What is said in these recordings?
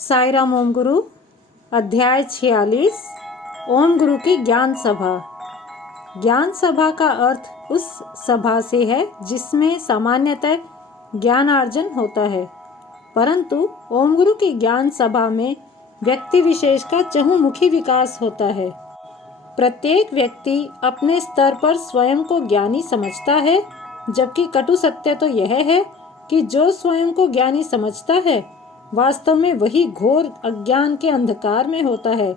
साई राम ओम गुरु। अध्याय 46। ओम गुरु की ज्ञान सभा। ज्ञान सभा का अर्थ उस सभा से है जिसमें सामान्यतः ज्ञानार्जन होता है, परंतु ओम गुरु की ज्ञान सभा में व्यक्ति विशेष का चहुमुखी विकास होता है। प्रत्येक व्यक्ति अपने स्तर पर स्वयं को ज्ञानी समझता है, जबकि कटु सत्य तो यह है कि जो स्वयं को ज्ञानी समझता है वास्तव में वही घोर अज्ञान के अंधकार में होता है,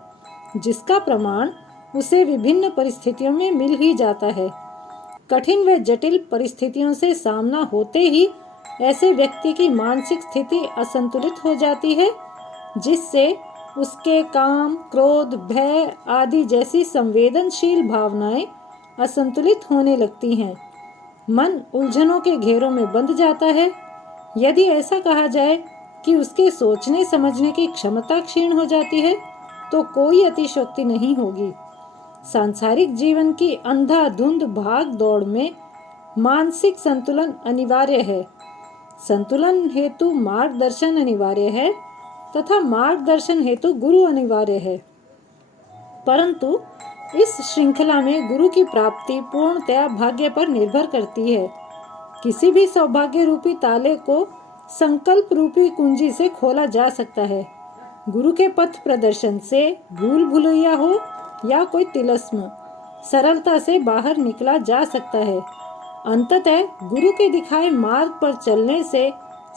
जिसका प्रमाण उसे विभिन्न परिस्थितियों में मिल ही जाता है। कठिन व जटिल परिस्थितियों से सामना होते ही ऐसे व्यक्ति की मानसिक स्थिति असंतुलित हो जाती है, जिससे उसके काम, क्रोध, भय आदि जैसी संवेदनशील भावनाएं असंतुलित होने लगती हैं। मन उलझनों के घेरों में बंध जाता है। यदि ऐसा कहा जाए कि उसके सोचने समझने की क्षमता क्षीण हो जाती है, तो कोई अतिशयोक्ति नहीं होगी। सांसारिक जीवन की अंधाधुंध भाग दौड़ में मानसिक संतुलन अनिवार्य है। संतुलन हेतु मार्गदर्शन अनिवार्य है तथा मार्गदर्शन हेतु गुरु अनिवार्य है, परंतु इस श्रृंखला में गुरु की प्राप्ति पूर्णतया भाग्य पर निर्भर करती है। किसी भी सौभाग्य रूपी ताले को संकल्प रूपी कुंजी से खोला जा सकता है। गुरु के पथ प्रदर्शन से भूल भुलैया हो या कोई तिलस्म सरलता से बाहर निकला जा सकता है। अंततः गुरु के दिखाए मार्ग पर चलने से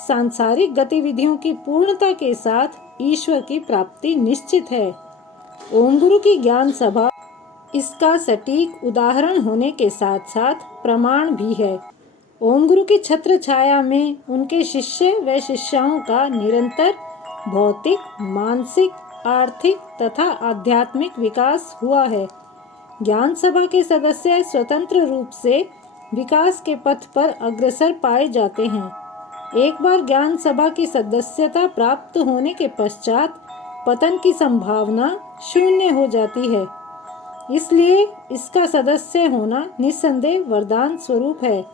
सांसारिक गतिविधियों की पूर्णता के साथ ईश्वर की प्राप्ति निश्चित है। ओम गुरु की ज्ञान सभा इसका सटीक उदाहरण होने के साथ साथ प्रमाण भी है। ओम गुरु की छत्र छाया में उनके शिष्य व शिष्याओं का निरंतर भौतिक, मानसिक, आर्थिक तथा आध्यात्मिक विकास हुआ है। ज्ञान सभा के सदस्य स्वतंत्र रूप से विकास के पथ पर अग्रसर पाए जाते हैं। एक बार ज्ञान सभा की सदस्यता प्राप्त होने के पश्चात पतन की संभावना शून्य हो जाती है। इसलिए इसका सदस्य होना निस्संदेह वरदान स्वरूप है।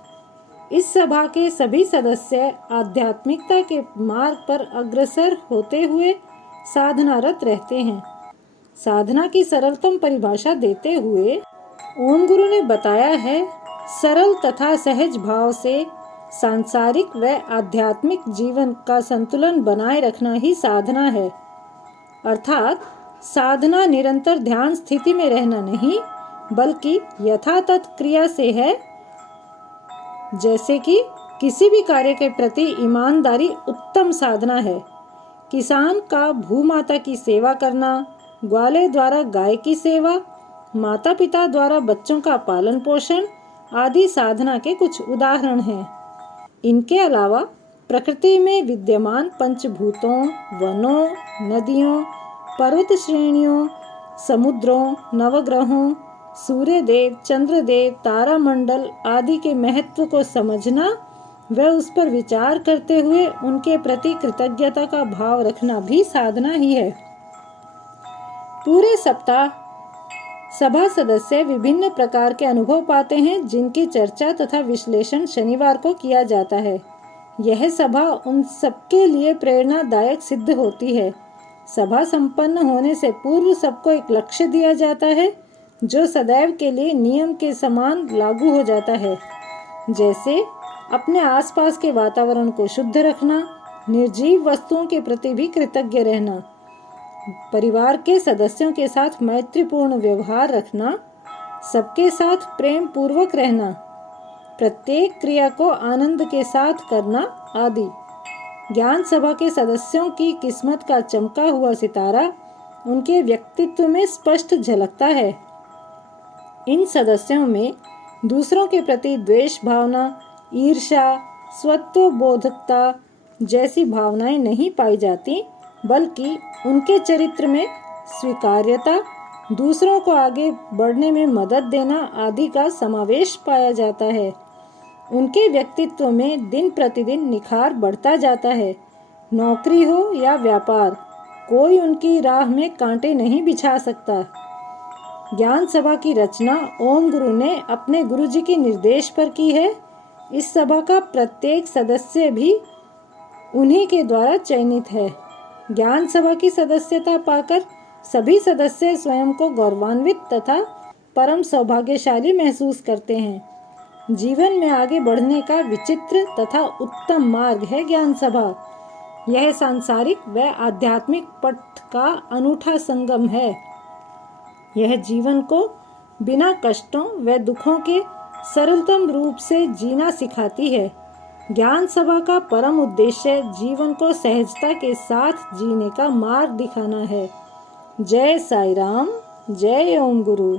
इस सभा के सभी सदस्य आध्यात्मिकता के मार्ग पर अग्रसर होते हुए साधनारत रहते हैं। साधना की सरलतम परिभाषा देते हुए ओम गुरु ने बताया है, सरल तथा सहज भाव से सांसारिक व आध्यात्मिक जीवन का संतुलन बनाए रखना ही साधना है। अर्थात साधना निरंतर ध्यान स्थिति में रहना नहीं, बल्कि यथातथ क्रिया से है। जैसे कि किसी भी कार्य के प्रति ईमानदारी उत्तम साधना है। किसान का भूमाता की सेवा करना, ग्वाले द्वारा गाय की सेवा, माता पिता द्वारा बच्चों का पालन पोषण आदि साधना के कुछ उदाहरण हैं। इनके अलावा प्रकृति में विद्यमान पंचभूतों, वनों, नदियों, पर्वत श्रेणियों, समुद्रों, नवग्रहों, सूर्यदेव, चंद्रदेव, तारामंडल आदि के महत्व को समझना व उस पर विचार करते हुए उनके प्रति कृतज्ञता का भाव रखना भी साधना ही है। पूरे सप्ताह सभा सदस्य विभिन्न प्रकार के अनुभव पाते हैं, जिनकी चर्चा तथा विश्लेषण शनिवार को किया जाता है। यह सभा उन सबके लिए प्रेरणादायक सिद्ध होती है। सभा संपन्न होने से पूर्व सबको एक लक्ष्य दिया जाता है, जो सदैव के लिए नियम के समान लागू हो जाता है। जैसे अपने आसपास के वातावरण को शुद्ध रखना, निर्जीव वस्तुओं के प्रति भी कृतज्ञ रहना, परिवार के सदस्यों के साथ मैत्रीपूर्ण व्यवहार रखना, सबके साथ प्रेम पूर्वक रहना, प्रत्येक क्रिया को आनंद के साथ करना आदि। ज्ञान सभा के सदस्यों की किस्मत का चमका हुआ सितारा उनके व्यक्तित्व में स्पष्ट झलकता है। इन सदस्यों में दूसरों के प्रति द्वेष भावना, ईर्ष्या, स्वत्वबोधकता जैसी भावनाएं नहीं पाई जाती, बल्कि उनके चरित्र में स्वीकार्यता, दूसरों को आगे बढ़ने में मदद देना आदि का समावेश पाया जाता है। उनके व्यक्तित्व में दिन प्रतिदिन निखार बढ़ता जाता है। नौकरी हो या व्यापार, कोई उनकी राह में कांटे नहीं बिछा सकता। ज्ञान सभा की रचना ओम गुरु ने अपने गुरुजी के निर्देश पर की है। इस सभा का प्रत्येक सदस्य भी उन्हीं के द्वारा चयनित है। ज्ञान सभा की सदस्यता पाकर सभी सदस्य स्वयं को गौरवान्वित तथा परम सौभाग्यशाली महसूस करते हैं। जीवन में आगे बढ़ने का विचित्र तथा उत्तम मार्ग है ज्ञान सभा। यह सांसारिक व आध्यात्मिक पथ का अनूठा संगम है। यह जीवन को बिना कष्टों व दुखों के सरलतम रूप से जीना सिखाती है। ज्ञान सभा का परम उद्देश्य जीवन को सहजता के साथ जीने का मार्ग दिखाना है। जय साईं राम, जय ओम गुरु।